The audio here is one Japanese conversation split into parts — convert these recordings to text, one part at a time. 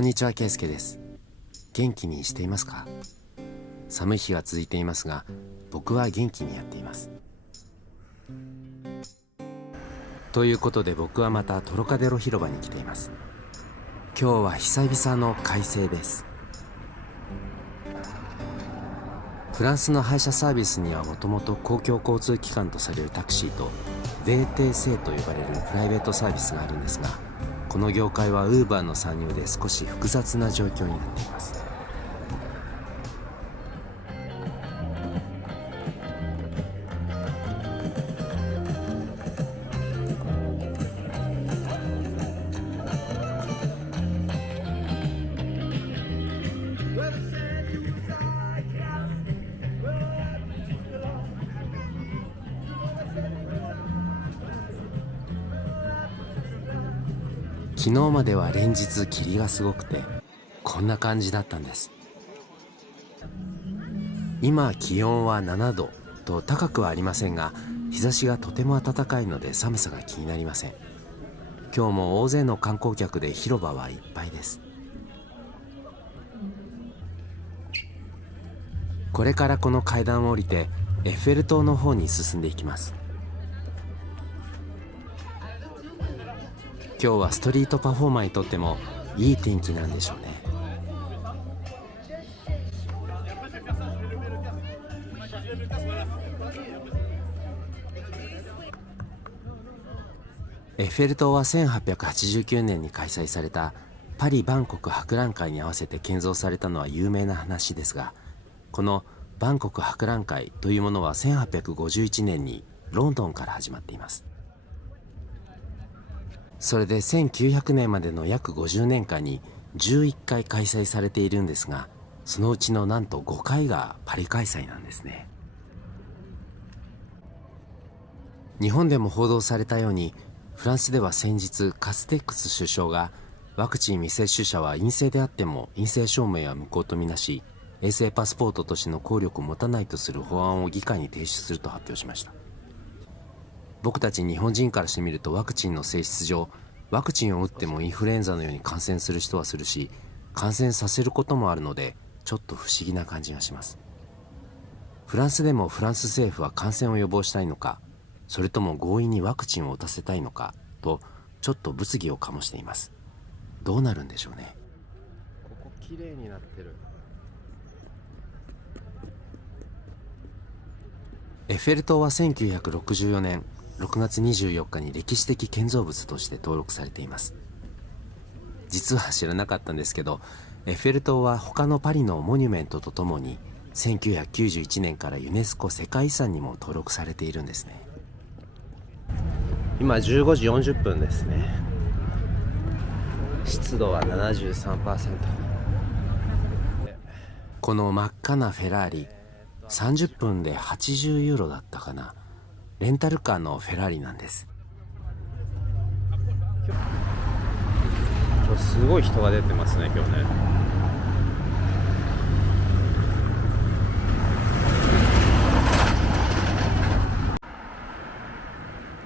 こんにちは、ケイスケです。元気にしていますか？寒い日が続いていますが、僕は元気にやっています。ということで僕はまたトロカデロ広場に来ています。今日は久々の快晴です。フランスの配車サービスにはもともと公共交通機関とされるタクシーと VTC と呼ばれるプライベートサービスがあるんですが、この業界は Uber の参入で少し複雑な状況になっています。昨日までは連日霧がすごくてこんな感じだったんです。今気温は7度と高くはありませんが、日差しがとても暖かいので寒さが気になりません。今日も大勢の観光客で広場はいっぱいです。これからこの階段を降りてエッフェル塔の方に進んでいきます。今日はストリートパフォーマーにとってもいい天気なんでしょうね。エッフェル塔は1889年に開催されたパリ万国博覧会に合わせて建造されたのは有名な話ですが、この万国博覧会というものは1851年にロンドンから始まっています。それで1900年までの約50年間に11回開催されているんですが、そのうちのなんと5回がパリ開催なんですね。日本でも報道されたように、フランスでは先日カステックス首相がワクチン未接種者は陰性であっても陰性証明は無効とみなし、衛生パスポートとしての効力を持たないとする法案を議会に提出すると発表しました。僕たち日本人からしてみると、ワクチンの性質上、ワクチンを打ってもインフルエンザのように感染する人はするし、感染させることもあるので、ちょっと不思議な感じがします。フランスでもフランス政府は感染を予防したいのか、それとも強引にワクチンを打たせたいのかと、ちょっと物議を醸しています。どうなるんでしょうね。ここ綺麗になってる。エッフェル塔は1964年6月24日に歴史的建造物として登録されています。実は知らなかったんですけど、エッフェル塔は他のパリのモニュメントとともに1991年からユネスコ世界遺産にも登録されているんですね。今15時40分ですね。湿度は 73%。 この真っ赤なフェラーリ、30分で80ユーロだったかな。レンタルカーのフェラーリなんです。今日すごい人が出てますね、今日ね。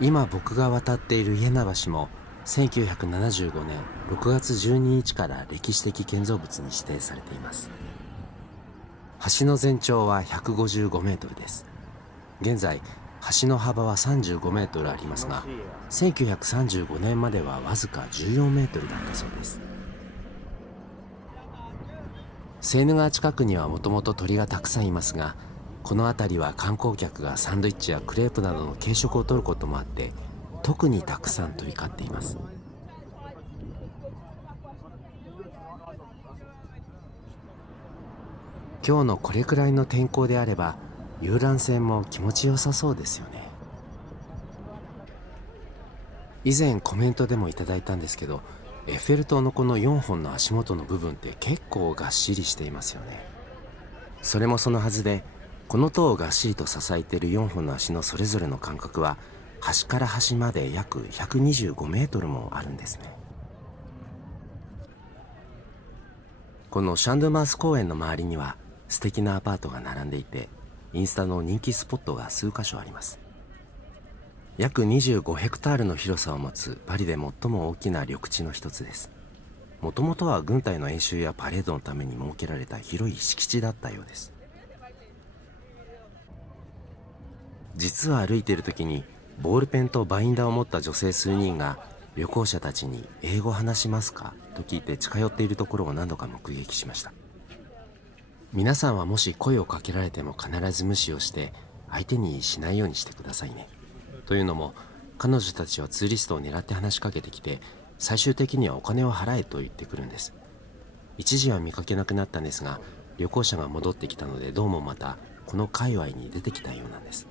今僕が渡っているイエナ橋も1975年6月12日から歴史的建造物に指定されています。橋の全長は155メートルです。現在橋の幅は35メートルありますが、1935年まではわずか14メートルだったそうです。セーヌ川近くにはもともと鳥がたくさんいますが、この辺りは観光客がサンドイッチやクレープなどの軽食を取ることもあって、特にたくさん飛び交っています。今日のこれくらいの天候であれば遊覧船も気持ちよさそうですよね。以前コメントでもいただいたんですけど、エッフェル塔のこの4本の足元の部分って結構がっしりしていますよね。それもそのはずで、この塔をがっしりと支えている4本の足のそれぞれの間隔は端から端まで約125メートルもあるんですね。このシャンドゥマース公園の周りには素敵なアパートが並んでいて、インスタの人気スポットが数カ所あります。約25ヘクタールの広さを持つパリで最も大きな緑地の一つです。もともとは軍隊の演習やパレードのために設けられた広い敷地だったようです。実は歩いている時にボールペンとバインダーを持った女性数人が旅行者たちに英語話しますかと聞いて近寄っているところを何度か目撃しました。皆さんはもし声をかけられても必ず無視をして相手にしないようにしてくださいね。というのも彼女たちはツーリストを狙って話しかけてきて、最終的にはお金を払えと言ってくるんです。一時は見かけなくなったんですが、旅行者が戻ってきたのでどうもまたこの界隈に出てきたようなんです。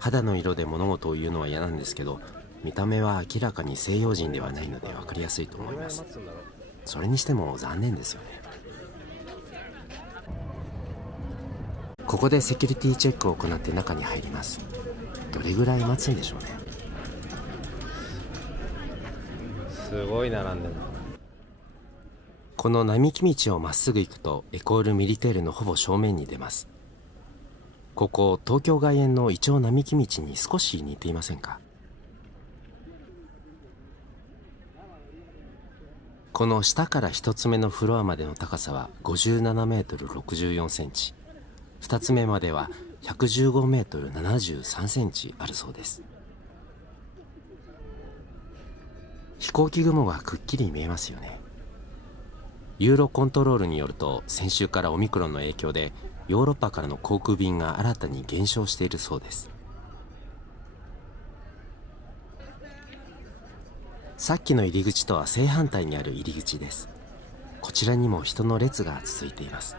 肌の色で物事を言うのは嫌なんですけど、見た目は明らかに西洋人ではないので分かりやすいと思います。それにしても残念ですよね。ここでセキュリティチェックを行って中に入ります。どれぐらい待つんでしょうね。すごい並んでる。この並木道をまっすぐ行くとエコールミリテールのほぼ正面に出ます。ここ東京外苑のイチョウ並木道に少し似ていませんか。この下から1つ目のフロアまでの高さは57メートル64センチ、2つ目までは115メートル73センチあるそうです。飛行機雲がくっきり見えますよね。ユーロコントロールによると、先週からオミクロンの影響でヨーロッパからの航空便が新たに減少しているそうです。さっきの入り口とは正反対にある入り口です。こちらにも人の列が続いています。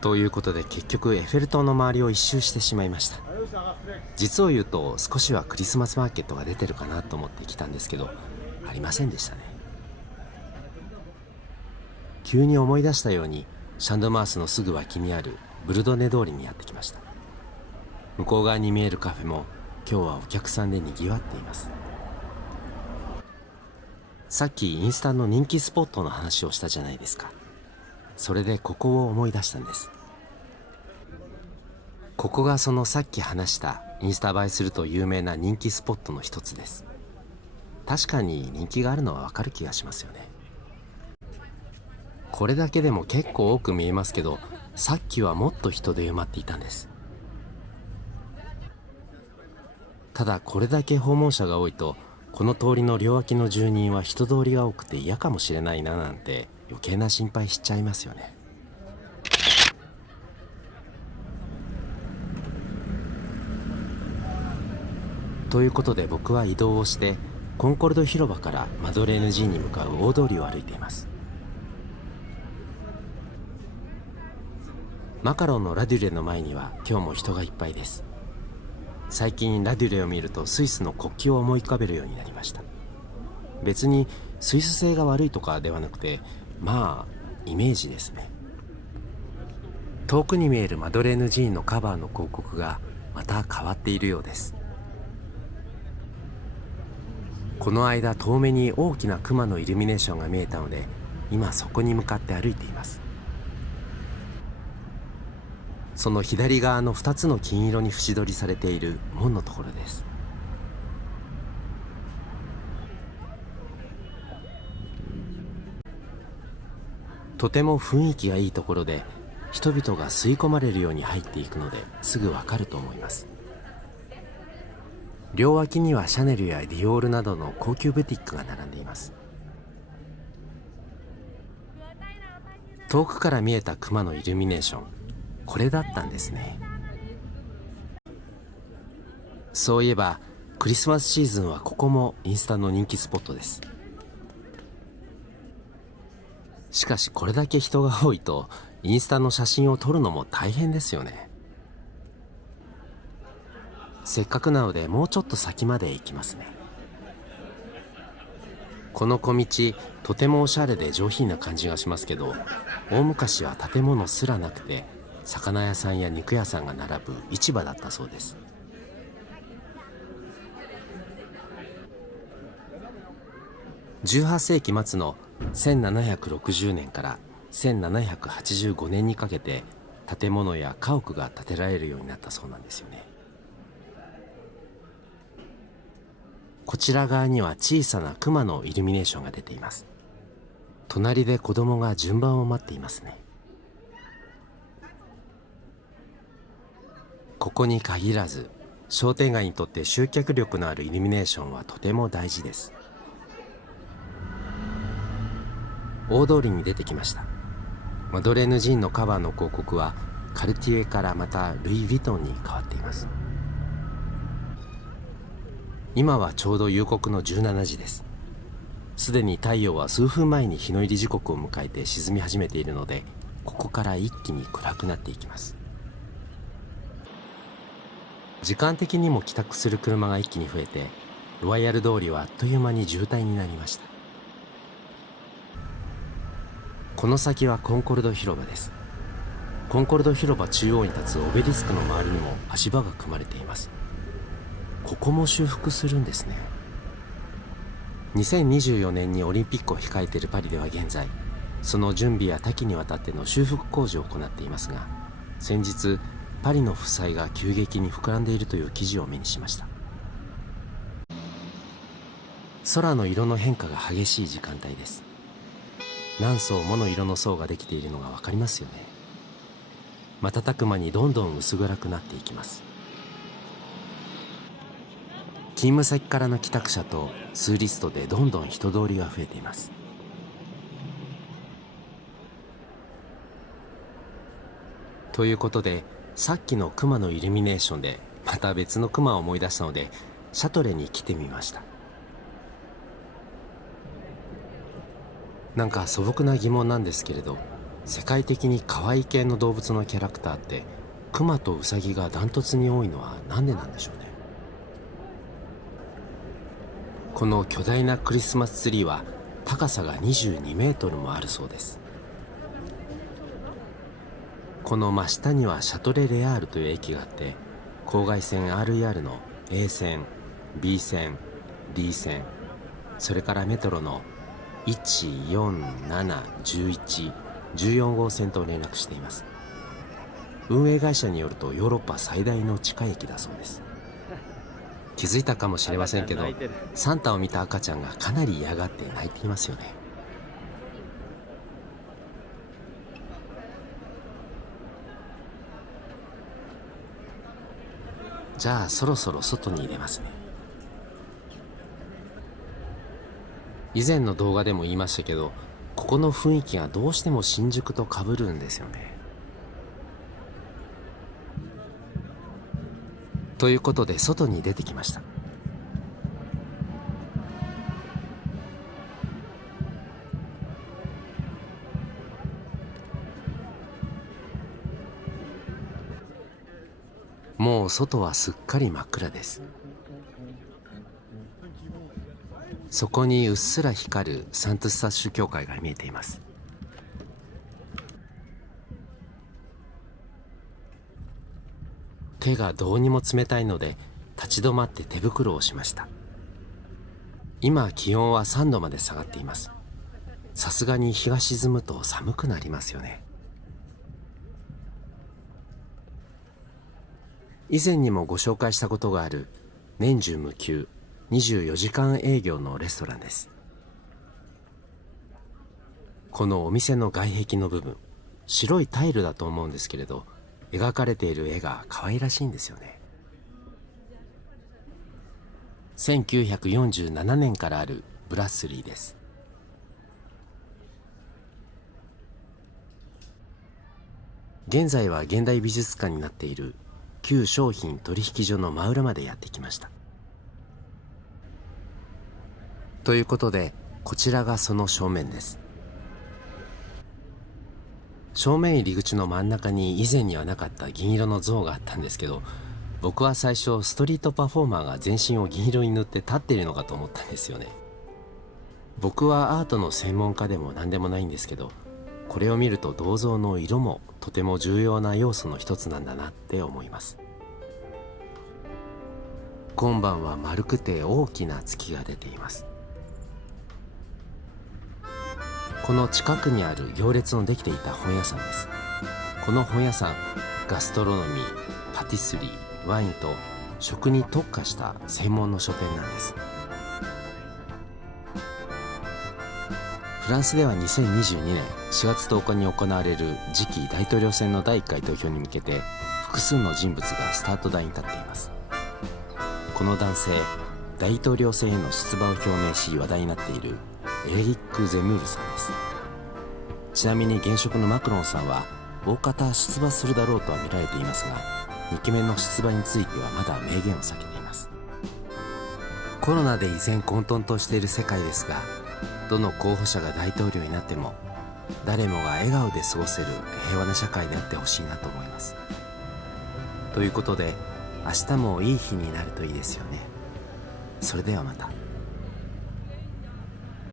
ということで結局エッフェル塔の周りを一周してしまいました。実を言うと少しはクリスマスマーケットが出てるかなと思って来たんですけど、ありませんでしたね。急に思い出したようにシャンドマースのすぐ脇にあるブルドネ通りにやってきました。向こう側に見えるカフェも今日はお客さんでにぎわっています。さっきインスタの人気スポットの話をしたじゃないですか。それでここを思い出したんです。ここがそのさっき話したインスタ映えすると有名な人気スポットの一つです。確かに人気があるのはわかる気がしますよね。これだけでも結構多く見えますけど、さっきはもっと人で埋まっていたんです。ただこれだけ訪問者が多いと、この通りの両脇の住人は人通りが多くて嫌かもしれないななんて余計な心配しちゃいますよね。ということで僕は移動をしてコンコルド広場からマドレーヌ寺院に向かう大通りを歩いています。マカロンのラデュレの前には今日も人がいっぱいです。最近ラデュレを見るとスイスの国旗を思い浮かべるようになりました。別にスイス製が悪いとかではなくて、まあイメージですね。遠くに見えるマドレーヌ寺院のカバーの広告がまた変わっているようです。この間遠目に大きなクマのイルミネーションが見えたので、今そこに向かって歩いています。その左側の2つの金色に縁取りされている門のところです。とても雰囲気がいいところで、人々が吸い込まれるように入っていくのですぐわかると思います。両脇にはシャネルやディオールなどの高級ブティックが並んでいます。遠くから見えたクマのイルミネーション、これだったんですね。そういえばクリスマスシーズンはここもインスタの人気スポットです。しかしこれだけ人が多いとインスタの写真を撮るのも大変ですよね。せっかくなのでもうちょっと先まで行きますね。この小道とてもおしゃれで上品な感じがしますけど、大昔は建物すらなくて魚屋さんや肉屋さんが並ぶ市場だったそうです。18世紀末の1760年から1785年にかけて建物や家屋が建てられるようになったそうなんですよね。こちら側には小さな熊のイルミネーションが出ています。隣で子供が順番を待っていますね。ここに限らず、商店街にとって集客力のあるイルミネーションはとても大事です。大通りに出てきました。マドレーヌ・ジーンのカバーの広告はカルティエからまたルイ・ヴィトンに変わっています。今はちょうど夕刻の17時です。すでに太陽は数分前に日の入り時刻を迎えて沈み始めているので、ここから一気に暗くなっていきます。時間的にも帰宅する車が一気に増えて、ロワイヤル通りはあっという間に渋滞になりました。この先はコンコルド広場です。コンコルド広場中央に立つオベリスクの周りにも足場が組まれています。ここも修復するんですね。2024年にオリンピックを控えているパリでは現在、その準備や多岐にわたっての修復工事を行っていますが、先日パリの負債が急激に膨らんでいるという記事を目にしました。空の色の変化が激しい時間帯です。何層もの色の層ができているのが分かりますよね。瞬く間にどんどん薄暗くなっていきます。勤務先からの帰宅者とツーリストでどんどん人通りが増えています。ということで、さっきの熊のイルミネーションでまた別の熊を思い出したので、シャトレに来てみました。なんか素朴な疑問なんですけれど、世界的に可愛い系の動物のキャラクターって熊とウサギがダントツに多いのはなんでなんでしょうね。この巨大なクリスマスツリーは高さが22メートルもあるそうです。この真下にはシャトレ・レアールという駅があって、郊外線 RER の A 線、B 線、D 線、それからメトロの1、4、7、11、14号線と連絡しています。運営会社によるとヨーロッパ最大の地下駅だそうです。気づいたかもしれませんけど、サンタを見た赤ちゃんがかなり嫌がって泣いていますよね。じゃあそろそろ外に出ますね。以前の動画でも言いましたけど、ここの雰囲気がどうしても新宿と被るんですよね。ということで外に出てきました。もう外はすっかり真っ暗です。そこにうっすら光るサントゥスタッシュ教会が見えています。手がどうにも冷たいので立ち止まって手袋をしました。今気温は3度まで下がっています。さすがに日が沈むと寒くなりますよね。以前にもご紹介したことがある年中無休24時間営業のレストランです。このお店の外壁の部分、白いタイルだと思うんですけれど、描かれている絵が可愛らしいんですよね。1947年からあるブラッスリーです。現在は現代美術館になっている旧商品取引所の真裏までやってきました。ということで、こちらがその正面です。正面入り口の真ん中に以前にはなかった銀色の像があったんですけど、僕は最初ストリートパフォーマーが全身を銀色に塗って立っているのかと思ったんですよね。僕はアートの専門家でも何でもないんですけど、これを見ると銅像の色もとても重要な要素の一つなんだなって思います。今晩は丸くて大きな月が出ています。この近くにある行列のできていた本屋さんです。この本屋さん、ガストロノミー、パティスリー、ワインと食に特化した専門の書店なんです。フランスでは2022年4月10日に行われる次期大統領選の第1回投票に向けて複数の人物がスタート台に立っています。この男性、大統領選への出馬を表明し話題になっているエリック・ゼムールさんです。ちなみに現職のマクロンさんは大方出馬するだろうとは見られていますが、2期目の出馬についてはまだ明言を避けています。コロナで依然混沌としている世界ですが、どの候補者が大統領になっても誰もが笑顔で過ごせる平和な社会であってほしいなと思います。ということで、明日もいい日になるといいですよね。それではまた。